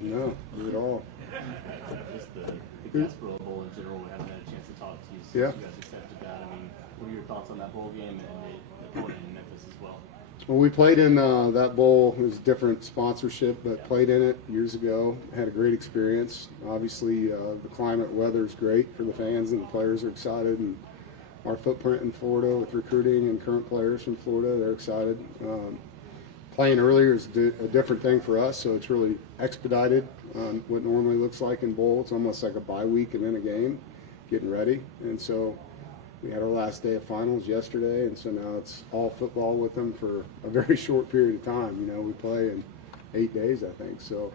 No, not at all. Just the Gasparilla Bowl in general, we haven't had a chance to talk to you since Yeah. you guys accepted that. I mean, what are your thoughts on that bowl game and the opponent in Memphis as well? Well, we played in that bowl. It was different sponsorship, but played in it years ago. Had a great experience. Obviously, the climate, weather is great for the fans, and the players are excited. And our footprint in Florida with recruiting and current players from Florida, they're excited. Playing earlier is a different thing for us, so it's really expedited on what normally looks like in bowl. It's almost like a bye week and then a game, getting ready. And so we had our last day of finals yesterday, and so now it's all football with them for a very short period of time. You know, we play in 8 days, I think. So,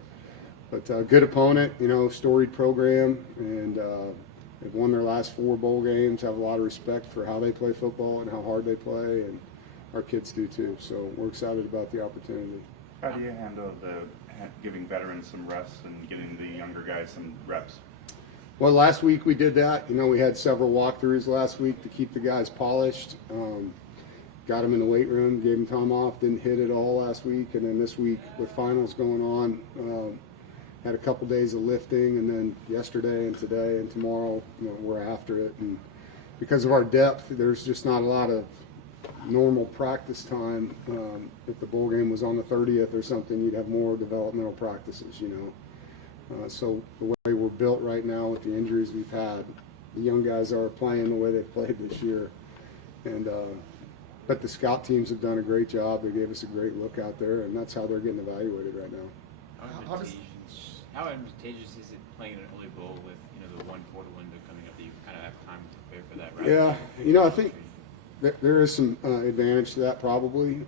but good opponent, you know, storied program, and they've won their last 4 bowl games. Have a lot of respect for how they play football and how hard they play, and our kids do too. So we're excited about the opportunity. How do you handle giving veterans some rests and getting the younger guys some reps? Well, last week we did that. You know, we had several walkthroughs last week to keep the guys polished. Got them in the weight room, gave them time off, didn't hit it all last week. And then this week with finals going on, had a couple days of lifting. And then yesterday and today and tomorrow, you know, we're after it. And because of our depth, there's just not a lot of normal practice time. If the bowl game was on the 30th or something, you'd have more developmental practices, you know. So the way we're built right now with the injuries we've had, the young guys are playing the way they've played this year. And but the scout teams have done a great job. They gave us a great look out there, and that's how they're getting evaluated right now. How advantageous is it playing in an early bowl with, you know, the 1 quarter window coming up that you kind of have time to prepare for that, right? Yeah, you know, I think there is some advantage to that probably.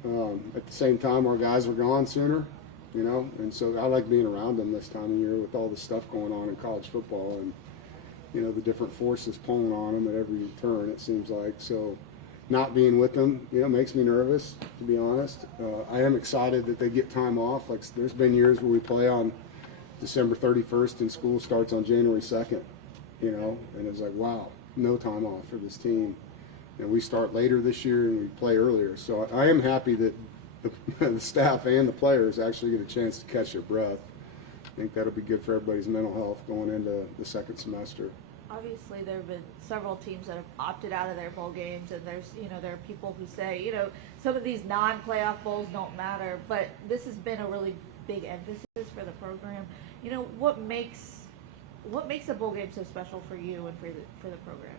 At the same time, our guys were gone sooner, you know, and so I like being around them this time of year with all the stuff going on in college football and, you know, the different forces pulling on them at every turn, it seems like. So not being with them, you know, makes me nervous, to be honest. I am excited that they get time off. Like, there's been years where we play on December 31st and school starts on January 2nd, you know, and it's like, wow, no time off for this team. And we start later this year and we play earlier. So I am happy that the staff and the players actually get a chance to catch their breath. I think that'll be good for everybody's mental health going into the second semester. Obviously, there have been several teams that have opted out of their bowl games, and there are people who say, you know, some of these non-playoff bowls don't matter, but this has been a really big emphasis for the program. You know, what makes a bowl game so special for you and for the program?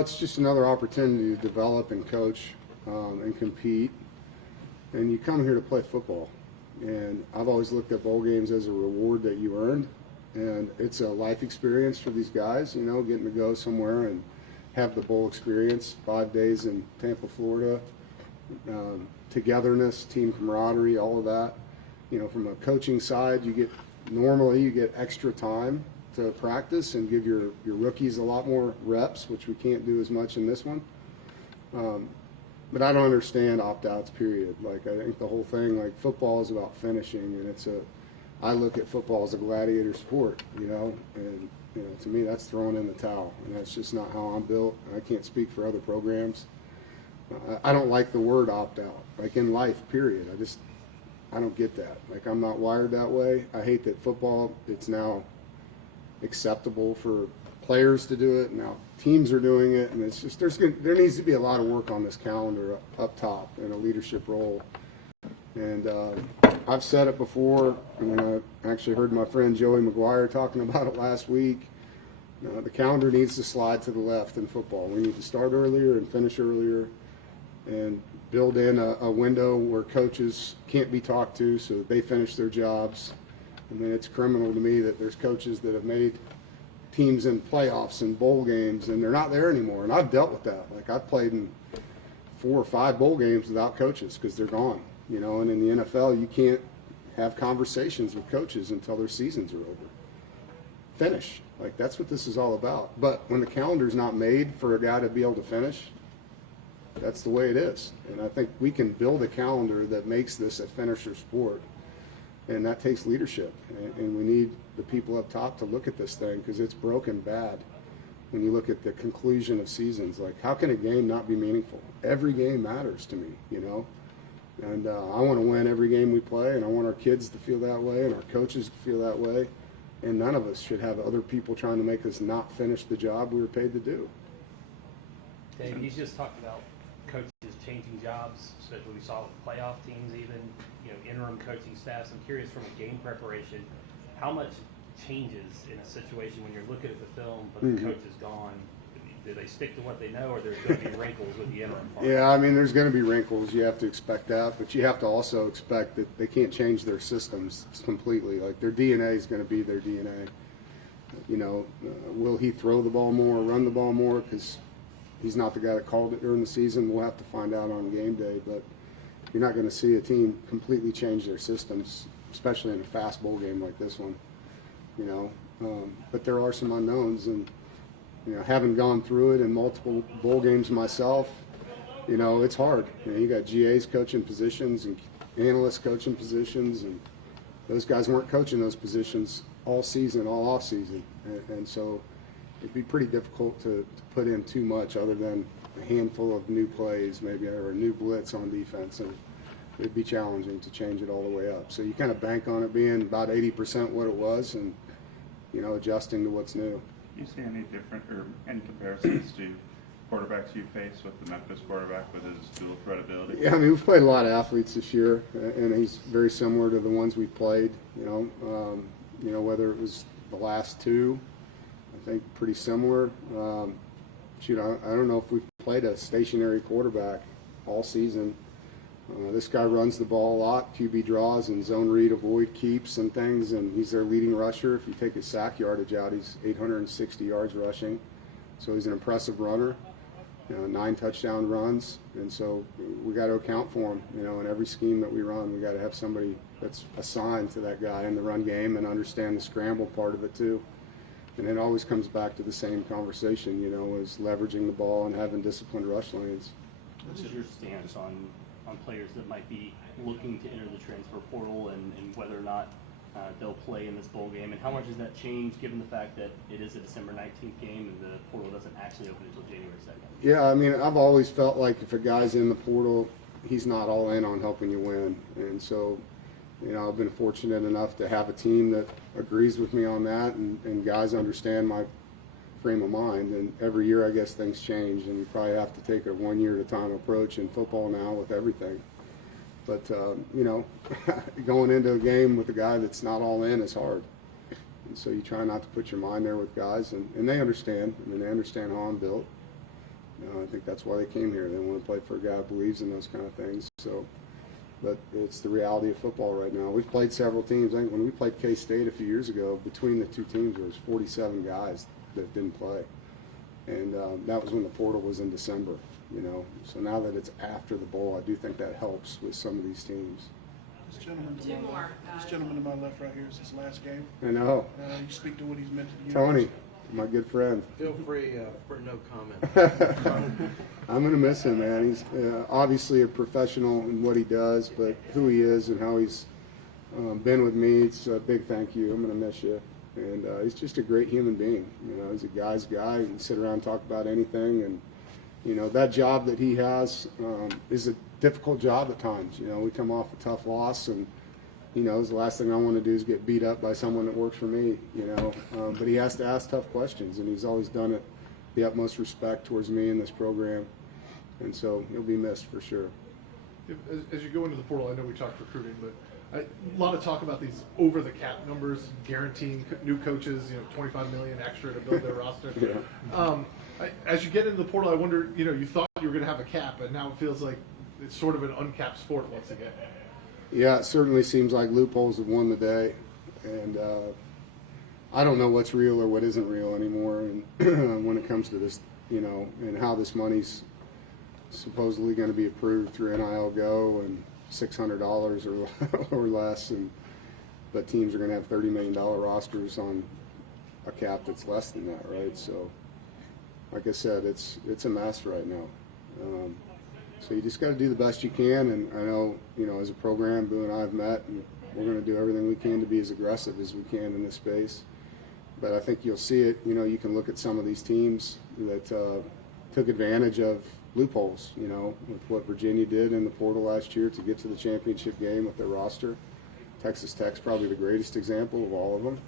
It's just another opportunity to develop and coach and compete. And you come here to play football. And I've always looked at bowl games as a reward that you earned. And it's a life experience for these guys, you know, getting to go somewhere and have the bowl experience, 5 days in Tampa, Florida, togetherness, team camaraderie, all of that. You know, from a coaching side, you get extra time to practice and give your rookies a lot more reps, which we can't do as much in this one. But I don't understand opt-outs, period. Like, I think the whole thing, like, football is about finishing, and I look at football as a gladiator sport, you know, and, you know, to me that's throwing in the towel, and that's just not how I'm built. I can't speak for other programs. I don't like the word opt-out, like in life, period. I don't get that. Like, I'm not wired that way. I hate that football, it's now acceptable for players to do it. Now teams are doing it, and it's just there needs to be a lot of work on this calendar up top in a leadership role. And I've said it before, and I actually heard my friend Joey McGuire talking about it last week. The calendar needs to slide to the left in football. We need to start earlier and finish earlier, and build in a window where coaches can't be talked to so that they finish their jobs. I mean, it's criminal to me that there's coaches that have made teams in playoffs and bowl games, and they're not there anymore. And I've dealt with that. Like, I've played in 4 or 5 bowl games without coaches because they're gone. You know, and in the NFL, you can't have conversations with coaches until their seasons are over. Finish. Like, that's what this is all about. But when the calendar's not made for a guy to be able to finish, that's the way it is. And I think we can build a calendar that makes this a finisher sport. And that takes leadership. And we need the people up top to look at this thing because it's broken bad. When you look at the conclusion of seasons, like, how can a game not be meaningful? Every game matters to me, you know. And I want to win every game we play, and I want our kids to feel that way and our coaches to feel that way. And none of us should have other people trying to make us not finish the job we were paid to do. Dave, you just talked about coaches changing jobs, especially we saw with playoff teams, even interim coaching staffs. I'm curious, from a game preparation, how much changes in a situation when you're looking at the film, but the coach is gone? Do they stick to what they know, or there's going to be wrinkles with the interim part? Yeah, I mean, there's going to be wrinkles. You have to expect that, but you have to also expect that they can't change their systems completely. Like, their DNA is going to be their DNA. Will he throw the ball more or run the ball more? Because he's not the guy that called it during the season. We'll have to find out on game day, but you're not going to see a team completely change their systems, especially in a fast bowl game like this one. But there are some unknowns, and having gone through it in multiple bowl games myself, it's hard. You got GAs coaching positions and analysts coaching positions, and those guys weren't coaching those positions all season, all off season, and so it'd be pretty difficult to put in too much other than a handful of new plays, maybe, or a new blitz on defense, and it'd be challenging to change it all the way up. So you kind of bank on it being about 80% what it was, and adjusting to what's new. Do you see any different or any comparisons to quarterbacks you face with the Memphis quarterback with his dual threat ability? Yeah, I mean, we've played a lot of athletes this year, and he's very similar to the ones we've played. Whether it was the last two, I think pretty similar. I don't know if we've played a stationary quarterback all season. This guy runs the ball a lot, QB draws and zone read, avoid keeps and things, and he's their leading rusher. If you take his sack yardage out, he's 860 yards rushing. So he's an impressive runner, 9 touchdown runs, and so we got to account for him. In every scheme that we run, we got to have somebody that's assigned to that guy in the run game and understand the scramble part of it too. And it always comes back to the same conversation, is leveraging the ball and having disciplined rush lanes. What's your stance on players that might be looking to enter the transfer portal and whether or not they'll play in this bowl game? And how much does that change given the fact that it is a December 19th game and the portal doesn't actually open until January 2nd? Yeah, I mean, I've always felt like if a guy's in the portal, he's not all in on helping you win. And so, I've been fortunate enough to have a team that agrees with me on that, and guys understand my frame of mind. And every year, I guess, things change, and you probably have to take a 1 year at a time approach in football now with everything. But, going into a game with a guy that's not all in is hard. And so you try not to put your mind there with guys, and they understand. I mean, they understand how I'm built. I think that's why they came here. They want to play for a guy who believes in those kind of things. So, but it's the reality of football right now. We've played several teams. I think when we played K-State a few years ago, between the two teams, there was 47 guys that didn't play. And that was when the portal was in December, So now that it's after the bowl, I do think that helps with some of these teams. This gentleman to my left right here is his last game. I know. You speak to what he's meant to the Tony, university. my good friend. Feel free for no comment. I'm going to miss him, man. He's obviously a professional in what he does, but who he is and how he's been with me, it's a big thank you. I'm going to miss you. And he's just a great human being. He's a guy's guy. He can sit around and talk about anything. And, that job that he has is a difficult job at times. We come off a tough loss, and, the last thing I want to do is get beat up by someone that works for me, But he has to ask tough questions, and he's always done it the utmost respect towards me in this program. And so he'll be missed for sure. As you go into the portal, I know we talked recruiting, but a lot of talk about these over-the-cap numbers, guaranteeing new coaches, $25 million extra to build their roster. Yeah. As you get into the portal, I wonder, you thought you were going to have a cap, and now it feels like it's sort of an uncapped sport once again. Yeah, it certainly seems like loopholes have won the day, and I don't know what's real or what isn't real anymore. And when it comes to this, and how this money's supposedly going to be approved through NIL Go and $600 or less, but teams are going to have $30 million rosters on a cap that's less than that, right? So, like I said, it's a mess right now. So you just got to do the best you can, and I know, as a program, Boo and I have met, and we're going to do everything we can to be as aggressive as we can in this space. But I think you'll see it. You can look at some of these teams that took advantage of loopholes, you know, with what Virginia did in the portal last year to get to the championship game with their roster. Texas Tech's probably the greatest example of all of them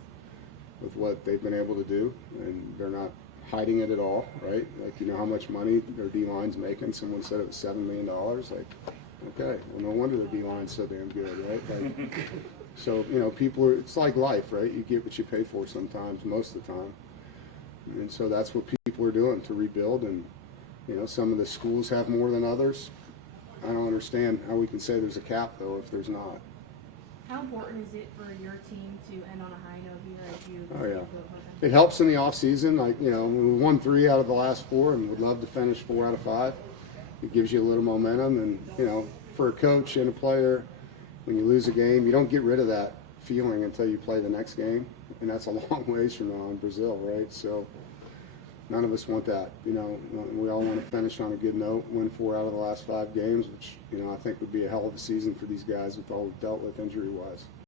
with what they've been able to do, and they're not hiding it at all, right? Like, you know how much money their D-line's making? Someone said it was $7 million. Like, okay, well, no wonder their D-line's so damn good, right? Like, so, you know, people are, it's like life, right? You get what you pay for sometimes, most of the time. And so that's what people are doing to rebuild. And, you know, some of the schools have more than others. I don't understand how we can say there's a cap, though, if there's not. How important is it for your team to end on a high note here as you Oh, continue yeah. to go forward? It helps in the off season. Like, you know, we won 3 out of the last 4 and would love to finish 4 out of 5. It gives you a little momentum. And, you know, for a coach and a player, when you lose a game, you don't get rid of that feeling until you play the next game. And that's a long ways from now in Brazil, right? So none of us want that. You know, we all want to finish on a good note, win 4 out of the last 5 games, which, you know, I think would be a hell of a season for these guys with all we've dealt with injury-wise.